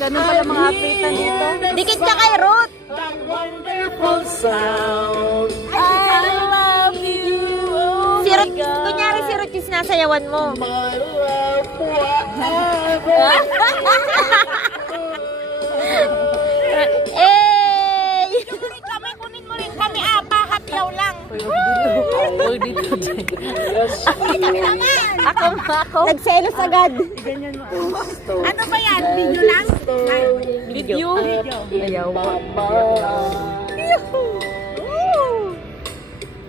Ganun pala mga apitan dito. Dikit ka kay Ruth. That wonderful sound. I love you. Oh Si my Ruth, God. kunyari si Ruth yung sinasayawan mo. My love forever. Eh! Kami, kunin mo rin kami, pakapyaw lang. Huwag dito. Ako. Nagselos agad. Ano ba yan? Video lang? Ay, Video. Ayaw.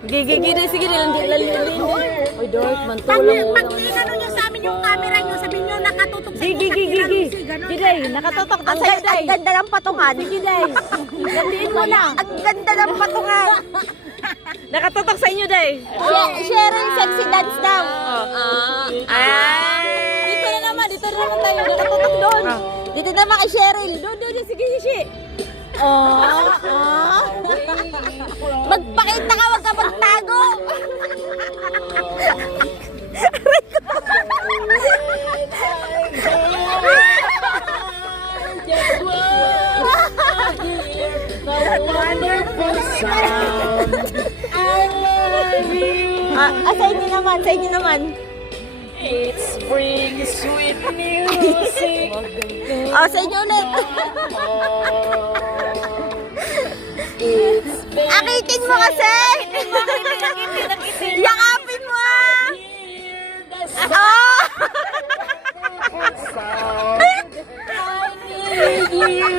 Gigi, sige lalilin. Oy, Dork, pag mantulang mo. ano nyo sa amin yung camera nyo, sabihin nyo nakatutok sa inyo sa Gigi. Kiransi, ganun. Giday, nakatotok na Ang, sa'yo, ang Day. ganda ng patungan. Giday. Gandiin mo lang. Ang ganda ng patungan. Nakatotok sa inyo, Day. Sharon, sexy dance daw. Dito na naman tayo. Nakatotok doon. Dito naman kay Cheryl. Doon, sige, Shishi. Magpakita ka, wag ka magtago. That wonderful sound. I love you. Sa inyo naman, sa inyo naman. It brings sweet music. Sa inyo ulit. It's Akitin mo kasi. Yakapin mo ah. sound. I need you.